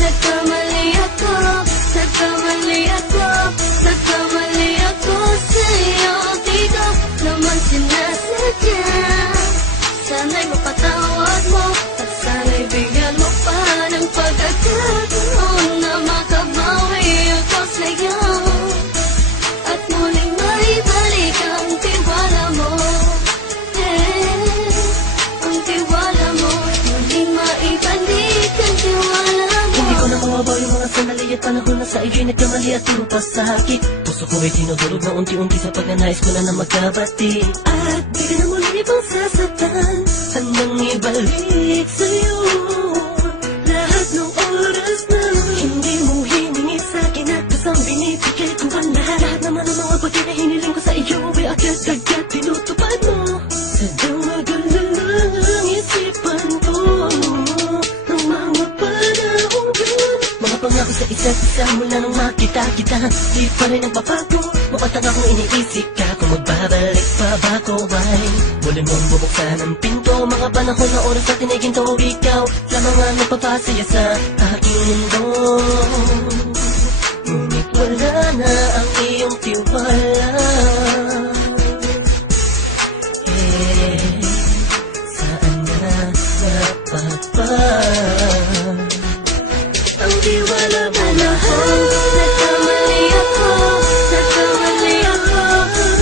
nagkamali ako, nagkamali ako, nagkamali ako sa'yo. Di ko naman sinasadya. Sana'y mapatawad mo at sana'y bigyan mo pa ng pagkakataon na makabawi ako sa'yo at muling maibalik ang tiwala mo. Ang tiwala mo, muling maibalik ang tiwala mo. Hindi ko na mawabaw yung mga sandali at panahon na sa iyo'y nagkamali at puro pasakit. Puso ko ay tinudulog na unti-unti sa pagnanais ko na magkabati. At di ka na muli pang sasaktan, handang ibalik sa'yo lahat ng oras na hindi mo hiningi sa'kin at kusang binibigay ko ang lahat. Lahat naman ng mga bagay na hiniling ko sa iyo ay agad-agad tinutupad mo. Sadyang magulo lang ang isipan ko ng mga panahon yun. Mga pangako sa isa't isa mula nung makita kita, di pa rin nagbabago. Mapatang akong iniisip ka kung magbabalik pa ba ko ay muli mong bubuksan ang pinto. Mga panahon na oras na tiniginto, ikaw lamang ang nagpapasaya sa aking mundo. Ngunit wala na ang iyong tiwala. Saan na napapa ang tiwala mo mahal? Nagkamali ako, nagkamali ako,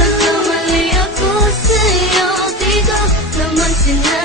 nagkamali ako sa'yo. Di ko naman sinasadya.